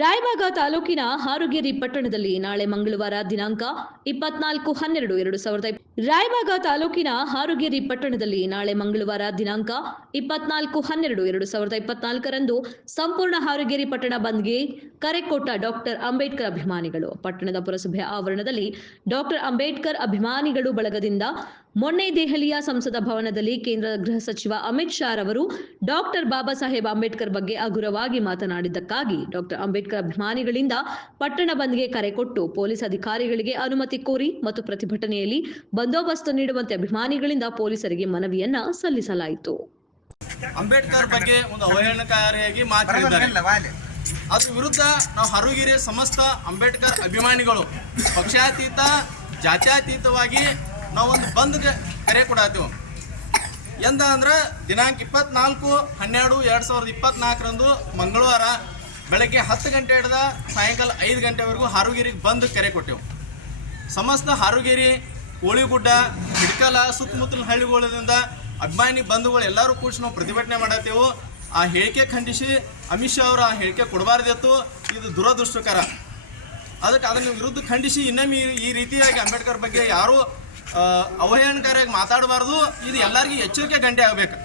ರಾಯಬಾಗ ತಾಲೂಕಿನ ಹಾರುಗೇರಿ ಪಟ್ಟಣದಲ್ಲಿ ನಾಳೆ ಮಂಗಳವಾರ ದಿನಾಂಕ 24/12/2020 ರಾಯಬಾಗ ತಾಲೂಕಿನ ಹಾರುಗೇರಿ ಪಟ್ಟಣದಲ್ಲಿ ನಾಳೆ ಮಂಗಳವಾರ ದಿನಾಂಕ 24/12/2024 ಸಂಪೂರ್ಣ ಹಾರುಗೇರಿ ಪಟ್ಟಣ ಬಂದ್ಗೆ ಕರೆ ಕೊಟ್ಟ ಡಾಕ್ಟರ್ ಅಂಬೇಡ್ಕರ್ ಅಭಿಮಾನಿಗಳು. ಪಟ್ಟಣದ ಪುರಸಭೆ ಆವರಣದಲ್ಲಿ ಡಾಕ್ಟರ್ ಅಂಬೇಡ್ಕರ್ ಅಭಿಮಾನಿಗಳು ಬಳಗದಿಂದ ಮೊನ್ನೆ ದೆಹಲಿಯ ಸಂಸದ ಭವನದಲ್ಲಿ ಕೇಂದ್ರ ಗೃಹ ಸಚಿವ ಅಮಿತ್ ಶಾ ರವರು ಡಾಕ್ಟರ್ ಬಾಬಾ ಸಾಹೇಬ್ ಅಂಬೇಡ್ಕರ್ ಬಗ್ಗೆ ಹಗುರವಾಗಿ ಮಾತನಾಡಿದ್ದಕ್ಕಾಗಿ ಡಾಕ್ಟರ್ ಅಂಬೇಡ್ಕರ್ ಅಭಿಮಾನಿಗಳಿಂದ ಪಟ್ಟಣ ಬಂದ್ಗೆ ಕರೆ ಕೊಟ್ಟು ಪೊಲೀಸ್ ಅಧಿಕಾರಿಗಳಿಗೆ ಅನುಮತಿ ಕೋರಿ ಮತ್ತು ಪ್ರತಿಭಟನೆಯಲ್ಲಿ ಬಂದೋಬಸ್ತ್ ನೀಡುವಂತೆ ಅಭಿಮಾನಿಗಳಿಂದ ಪೊಲೀಸರಿಗೆ ಮನವಿಯನ್ನ ಸಲ್ಲಿಸಲಾಯಿತು. ಅಂಬೇಡ್ಕರ್ ಬಗ್ಗೆ ಒಂದು ಅವಹೇಳನಕಾರಿಯಾಗಿ ಮಾತನಾಡಿದ್ದಾರೆ. ಅದರ ವಿರುದ್ಧ ನಾವು ಹಾರುಗೇರಿ ಸಮಸ್ತ ಅಂಬೇಡ್ಕರ್ ಅಭಿಮಾನಿಗಳು ಪಕ್ಷಾತೀತ ಜಾತ್ಯತೀತವಾಗಿ ನಾವು ಒಂದು ಬಂದ್ಗೆ ಕರೆ ಕೊಡಾತೀವಿ. ಎಂದ ಅಂದ್ರೆ ದಿನಾಂಕ 24/12/2024 ಮಂಗಳವಾರ ಬೆಳಗ್ಗೆ 10 ಗಂಟೆ ಹಿಡಿದ ಸಾಯಂಕಾಲ 5 ಗಂಟೆವರೆಗೂ ಹಾರುಗೇರಿಗೆ ಬಂದ್ ಕರೆ ಕೊಟ್ಟೆವು. ಸಮಸ್ತ ಹಾರುಗೇರಿ, ಓಳಿಗುಡ್ಡ, ಹಿಡ್ಕಲ ಸುತ್ತಮುತ್ತಲಿನ ಹಳ್ಳಿಗಳಿಂದ ಅಭಿಮಾನಿ ಬಂಧುಗಳು ಎಲ್ಲರೂ ಕೂಡಿಸಿ ನಾವು ಪ್ರತಿಭಟನೆ ಮಾಡತ್ತೇವೆ. ಆ ಹೇಳಿಕೆ ಖಂಡಿಸಿ ಅಮಿತ್ ಶಾ ಅವರು ಆ ಹೇಳಿಕೆ ಕೊಡಬಾರ್ದಿತ್ತು. ಇದು ದುರದೃಷ್ಟಕರ. ಅದಕ್ಕೆ ಅದನ್ನು ವಿರುದ್ಧ ಖಂಡಿಸಿ ಇನ್ನೊಮ್ಮೆ ಈ ರೀತಿಯಾಗಿ ಅಂಬೇಡ್ಕರ್ ಬಗ್ಗೆ ಯಾರೂ ಅವಹೇಳನಕಾರಿಯಾಗಿ ಮಾತಾಡಬಾರ್ದು. ಇದು ಎಲ್ಲರಿಗೂ ಎಚ್ಚರಿಕೆ ಗಂಟೆ ಆಗಬೇಕು.